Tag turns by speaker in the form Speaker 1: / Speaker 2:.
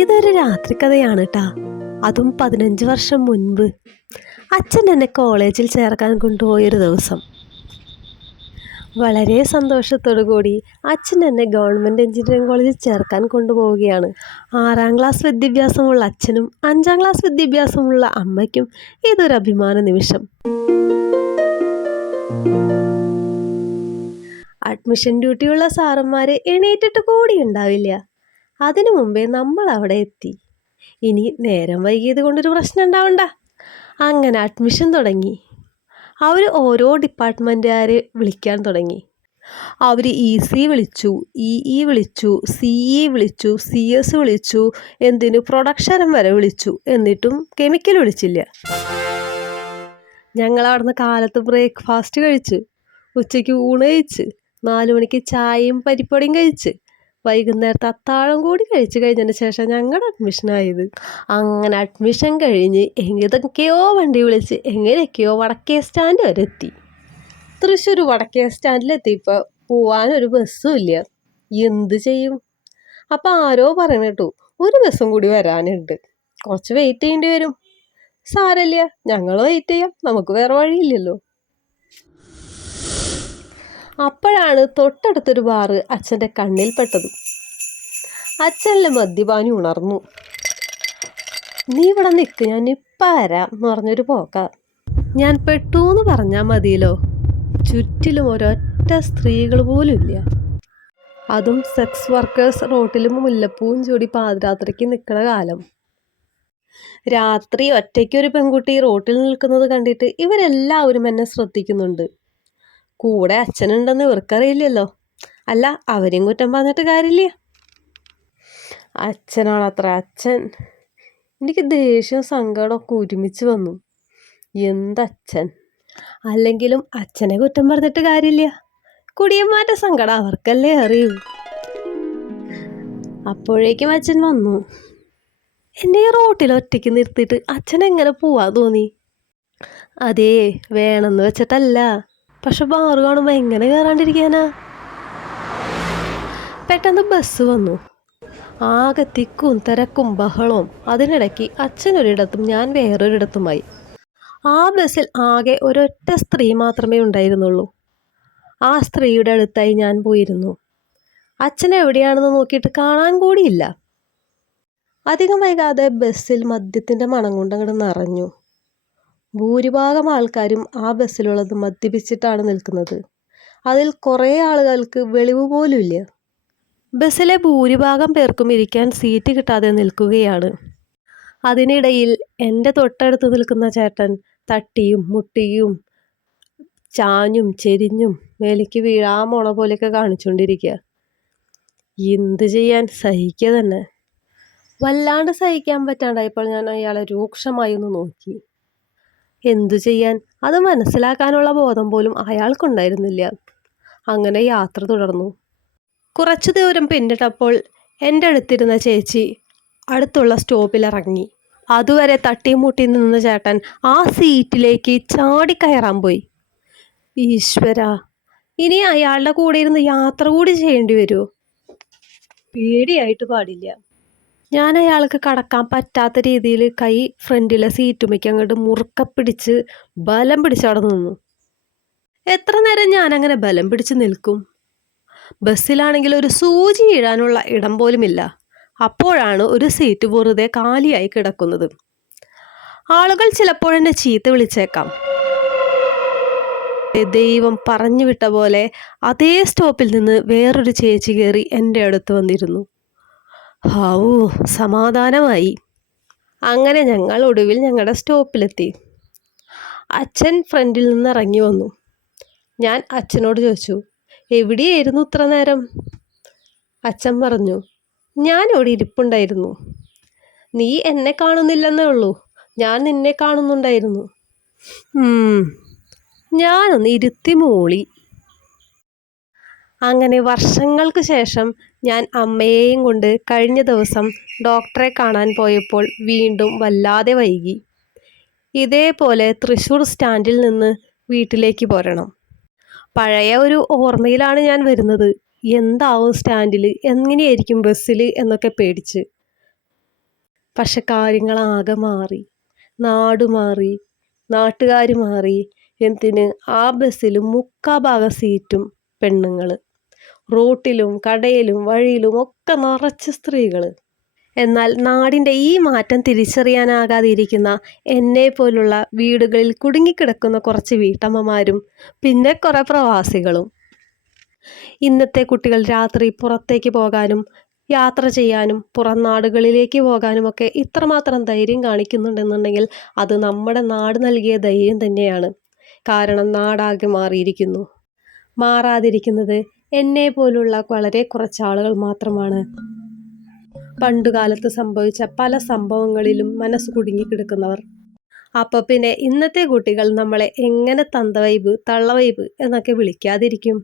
Speaker 1: ഇതൊരു രാത്രി കഥയാണ് കേട്ടാ അതും പതിനഞ്ച് വർഷം മുൻപ്. അച്ഛൻ എന്നെ കോളേജിൽ ചേർക്കാൻ കൊണ്ടുപോയൊരു ദിവസം. വളരെ സന്തോഷത്തോടു കൂടി അച്ഛൻ എന്നെ ഗവൺമെന്റ് എഞ്ചിനീയറിംഗ് കോളേജിൽ ചേർക്കാൻ കൊണ്ടുപോവുകയാണ്. ആറാം ക്ലാസ് വിദ്യാഭ്യാസമുള്ള അച്ഛനും അഞ്ചാം ക്ലാസ് വിദ്യാഭ്യാസമുള്ള അമ്മയ്ക്കും ഇതൊരു അഭിമാന നിമിഷം. അഡ്മിഷൻ ഡ്യൂട്ടിയുള്ള സാറന്മാർ എണീറ്റിട്ട് കൂടി ഉണ്ടാവില്ല. അതിനു മുമ്പേ നമ്മൾ അവിടെ എത്തി. ഇനി നേരം വൈകിയത് കൊണ്ടൊരു പ്രശ്നം ഉണ്ടാവണ്ട. അങ്ങനെ അഡ്മിഷൻ തുടങ്ങി. അവർ ഓരോ ഡിപ്പാർട്ട്മെന്റുകാരെ വിളിക്കാൻ തുടങ്ങി. അവർ ഇ സി വിളിച്ചു ഇ ഇ വിളിച്ചു സി ഇ വിളിച്ചു സി എസ് വിളിച്ചു എന്തിനു പ്രൊഡക്ഷനും വരെ വിളിച്ചു എന്നിട്ടും കെമിക്കൽ വിളിച്ചില്ല. ഞങ്ങൾ അവിടുന്ന് കാലത്ത് ബ്രേക്ക്ഫാസ്റ്റ് കഴിച്ചു ഉച്ചയ്ക്ക് ഊണ് കഴിച്ച് നാലു മണിക്ക് ചായയും പരിപ്പടിയും കഴിച്ച് വൈകുന്നേരത്തെ അത്താഴം കൂടി കഴിച്ച് കഴിഞ്ഞതിന് ശേഷം ഞങ്ങളുടെ അഡ്മിഷൻ ആയത്. അങ്ങനെ അഡ്മിഷൻ കഴിഞ്ഞ് എങ്ങനെയൊക്കെയോ വണ്ടി വിളിച്ച് എങ്ങനെയൊക്കെയോ വടക്കേ സ്റ്റാൻഡ് വരെ എത്തി. തൃശ്ശൂർ വടക്കേ സ്റ്റാൻഡിലെത്തിയപ്പോൾ പോവാനൊരു ബസ്സും ഇല്ല. എന്ത് ചെയ്യും? അപ്പം ആരോ പറയണ കേട്ടു ഒരു ബസ്സും കൂടി വരാനുണ്ട്. കുറച്ച് വെയിറ്റ് ചെയ്യേണ്ടി വരും. സാരമില്ല ഞങ്ങൾ വെയിറ്റ് ചെയ്യാം. നമുക്ക് വേറെ വഴിയില്ലല്ലോ. അപ്പോഴാണ് തൊട്ടടുത്തൊരു ബാറ് അച്ഛന്റെ കണ്ണിൽ പെട്ടത്. അച്ഛനിലെ മദ്യപാനി ഉണർന്നു. നീ ഇവിടെ നിൽക്ക് ഞാൻ ഇപ്പം വരാം എന്ന് പറഞ്ഞൊരു പോക്ക. ഞാൻ പെട്ടു എന്ന് പറഞ്ഞാൽ മതിയല്ലോ. ചുറ്റിലും ഒരൊറ്റ സ്ത്രീകൾ പോലും ഇല്ല. അതും സെക്സ് വർക്കേഴ്സ് റോട്ടിലും മുല്ലപ്പൂവും ചൂടി പാതിരാത്രിക്ക് നിൽക്കണ കാലം. രാത്രി ഒറ്റയ്ക്കൊരു പെൺകുട്ടി റോട്ടിൽ നിൽക്കുന്നത് കണ്ടിട്ട് ഇവരെല്ലാവരും എന്നെ ശ്രദ്ധിക്കുന്നുണ്ട്. കൂടെ അച്ഛനുണ്ടെന്ന് ഇവർക്കറിയില്ലല്ലോ. അല്ല അവരെയും കുറ്റം പറഞ്ഞിട്ട് കാര്യമില്ല. അച്ഛനാണത്ര അച്ഛൻ. എനിക്ക് ദേഷ്യവും സങ്കടമൊക്കെ ഒരുമിച്ച് വന്നു. എന്തച്ഛൻ? അല്ലെങ്കിലും അച്ഛനെ കുറ്റം പറഞ്ഞിട്ട് കാര്യമില്ല. കുടിയന്മാരുടെ സങ്കടം അവർക്കല്ലേ അറിയൂ. അപ്പോഴേക്കും അച്ഛൻ വന്നു. എന്നെ റോട്ടിൽ ഒറ്റയ്ക്ക് നിർത്തിയിട്ട് അച്ഛൻ എങ്ങനെ പോവാ തോന്നി? അതേ വേണമെന്ന് വെച്ചിട്ടല്ല. പക്ഷെ ബാറ് കാണുമ്പോൾ എങ്ങനെ കയറാണ്ടിരിക്കാനാ പെട്ടെന്ന് ബസ് വന്നു. ആകെ തിക്കും തിരക്കും ബഹളവും. അതിനിടയ്ക്ക് അച്ഛനൊരിടത്തും ഞാൻ വേറൊരിടത്തുമായി. ആ ബസ്സിൽ ആകെ ഒരൊറ്റ സ്ത്രീ മാത്രമേ ഉണ്ടായിരുന്നുള്ളൂ. ആ സ്ത്രീയുടെ അടുത്തായി ഞാൻ പോയിരുന്നു. അച്ഛൻ എവിടെയാണെന്ന് നോക്കിയിട്ട് കാണാൻ കൂടിയില്ല. അധികം വൈകാതെ ബസ്സിൽ മദ്യത്തിന്റെ മണം കൊണ്ട് അങ്ങോട്ട് നിറഞ്ഞു. ഭൂരിഭാഗം ആൾക്കാരും ആ ബസ്സിലുള്ളത് മദ്യപിച്ചിട്ടാണ് നിൽക്കുന്നത്. അതിൽ കുറേ ആളുകൾക്ക് വെളിവ് പോലുമില്ല. ബസ്സിലെ ഭൂരിഭാഗം പേർക്കും ഇരിക്കാൻ സീറ്റ് കിട്ടാതെ നിൽക്കുകയാണ്. അതിനിടയിൽ എന്റെ തൊട്ടടുത്ത് നിൽക്കുന്ന ചേട്ടൻ തട്ടിയും മുട്ടിയും ചാഞ്ഞും ചെരിഞ്ഞും മേലേക്ക് വീഴാ മോണ പോലെയൊക്കെ കാണിച്ചുകൊണ്ടിരിക്കുക. എന്ത് ചെയ്യാൻ സഹിക്കുക തന്നെ. വല്ലാണ്ട് സഹിക്കാൻ പറ്റാണ്ടായപ്പോൾ ഞാൻ അയാളെ രൂക്ഷമായി ഒന്ന് നോക്കി. എന്തു ചെയ്യാൻ? അത് മനസ്സിലാക്കാനുള്ള ബോധം പോലും അയാൾക്കുണ്ടായിരുന്നില്ല. അങ്ങനെ യാത്ര തുടർന്നു. കുറച്ചു ദൂരം പിന്നിട്ടപ്പോൾ എന്റെ അടുത്തിരുന്ന ചേച്ചി അടുത്തുള്ള സ്റ്റോപ്പിൽ ഇറങ്ങി. അതുവരെ തട്ടിമുട്ടി നിന്ന ചേട്ടൻ ആ സീറ്റിലേക്ക് ചാടിക്കയറാൻ പോയി. ഈശ്വര ഇനി അയാളുടെ കൂടെ ഇരുന്ന് യാത്ര കൂടി ചെയ്യേണ്ടി വരുമോ പേടിയായിട്ട് പാടില്ല. ഞാൻ അയാൾക്ക് കടക്കാൻ പറ്റാത്ത രീതിയിൽ കൈ ഫ്രണ്ടിലെ സീറ്റുമയ്ക്ക് അങ്ങോട്ട് മുറുക്ക പിടിച്ച് ബലം പിടിച്ച് അവിടെ നിന്നു. എത്ര നേരം ഞാൻ അങ്ങനെ ബലം പിടിച്ച് നിൽക്കും? ബസ്സിലാണെങ്കിൽ ഒരു സൂചി ഇടാനുള്ള ഇടം പോലുമില്ല. അപ്പോഴാണ് ഒരു സീറ്റ് വെറുതെ കാലിയായി കിടക്കുന്നത്. ആളുകൾ ചിലപ്പോഴെന്നെ ചീത്ത വിളിച്ചേക്കാം. ദൈവം പറഞ്ഞു വിട്ട പോലെ അതേ സ്റ്റോപ്പിൽ നിന്ന് വേറൊരു ചേച്ചി കയറി എന്റെ അടുത്ത് വന്നിരുന്നു. ഹാവൂ സമാധാനമായി. അങ്ങനെ ഞങ്ങൾ ഒടുവിൽ ഞങ്ങളുടെ സ്റ്റോപ്പിലെത്തി. അച്ഛൻ ഫ്രണ്ടിൽ നിന്ന് ഇറങ്ങി വന്നു. ഞാൻ അച്ഛനോട് ചോദിച്ചു എവിടെയായിരുന്നു ഇത്ര നേരം? അച്ഛൻ പറഞ്ഞു ഞാൻ ഇവിടെ ഇരിപ്പുണ്ടായിരുന്നു. നീ എന്നെ കാണുന്നില്ലെന്നേ ഉള്ളൂ. ഞാൻ നിന്നെ കാണുന്നുണ്ടായിരുന്നു. ഞാനൊന്ന് ഇരുത്തി മൂളി. അങ്ങനെ വർഷങ്ങൾക്ക് ശേഷം ഞാൻ അമ്മയെയും കൊണ്ട് കഴിഞ്ഞ ദിവസം ഡോക്ടറെ കാണാൻ പോയപ്പോൾ വീണ്ടും വല്ലാതെ വൈകി. ഇതേപോലെ തൃശ്ശൂർ സ്റ്റാൻഡിൽ നിന്ന് വീട്ടിലേക്ക് പോരണം. പഴയ ഒരു ഓർമ്മയിലാണ് ഞാൻ വരുന്നത്. എന്താവും സ്റ്റാൻഡിൽ? എങ്ങനെയായിരിക്കും ബസ്സിൽ? എന്നൊക്കെ പേടിച്ച്. പക്ഷെ കാര്യങ്ങളാകെ മാറി. നാട് മാറി. നാട്ടുകാർ മാറി. എന്തിന്? ആ ബസ്സിൽ മുക്കാ ഭാഗം സീറ്റും പെണ്ണുങ്ങൾ റോട്ടിലും കടയിലും വഴിയിലും ഒക്കെ നിറച്ച് സ്ത്രീകൾ എന്നാൽ നാടിന്റെ ഈ മാറ്റം തിരിച്ചറിയാനാകാതിരിക്കുന്ന എന്നെ പോലുള്ള വീടുകളിൽ കുടുങ്ങിക്കിടക്കുന്ന കുറച്ച് വീട്ടമ്മമാരും പിന്നെ കുറേ പ്രവാസികളും. ഇന്നത്തെ കുട്ടികൾ രാത്രി പുറത്തേക്ക് പോകാനും യാത്ര ചെയ്യാനും പുറം നാടുകളിലേക്ക് പോകാനുമൊക്കെ ഇത്രമാത്രം ധൈര്യം കാണിക്കുന്നുണ്ടെന്നുണ്ടെങ്കിൽ അത് നമ്മുടെ നാട് നൽകിയ ധൈര്യം തന്നെയാണ്. കാരണം നാടാകെ മാറിയിരിക്കുന്നു. മാറാതിരിക്കുന്നത് എന്നെ പോലുള്ള വളരെ കുറച്ച് ആളുകൾ മാത്രമാണ്. പണ്ടുകാലത്ത് സംഭവിച്ച പല സംഭവങ്ങളിലും മനസ്സ് കുടുങ്ങിക്കിടക്കുന്നവർ അപ്പോൾ പിന്നെ ഇന്നത്തെ കുട്ടികൾ നമ്മളെ എങ്ങനെ തന്തവൈബ് തള്ളവൈബ് എന്നൊക്കെ വിളിക്കാതിരിക്കും.